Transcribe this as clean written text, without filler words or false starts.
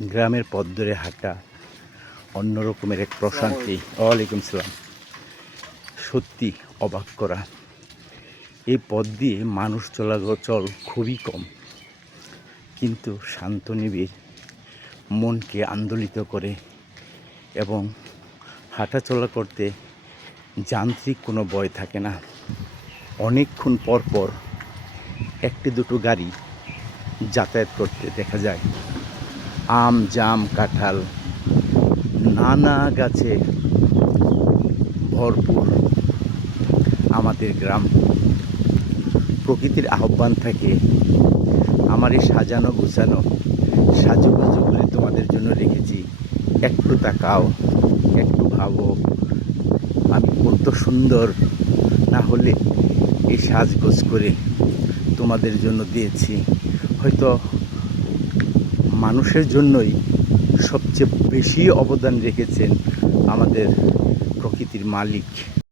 গ্রামের পথ ধরে হাঁটা অন্য রকমের এক প্রশান্তি। ওয়ালাইকুম সালাম। সত্যি অবাক করা। এই পথ দিয়ে মানুষ চলাচল খুবই কম, কিন্তু শান্ত নিবিড়, মনকে আন্দোলিত করে এবং হাঁটা চলা করতে যান্ত্রিক কোনো ভয় থাকে না। অনেকক্ষণ পর পর একটি দুটো গাড়ি যাতায়াত করতে দেখা যায়। আম, জাম, কাঁঠাল, নানা গাছে ভরপুর আমাদের গ্রাম। প্রকৃতির আহ্বান থাকে। আমার এই সাজানো গোছানো সাজুগুজু করে তোমাদের জন্য রেখেছি। একটু তাকাও, একটু ভাবো, আমি কত সুন্দর না হলে এই সাজগোজ করে তোমাদের জন্য দিয়েছি। হয়তো মানুষের জন্যই সবচেয়ে বেশি অবদান রেখেছেন আমাদের প্রকৃতির মালিক।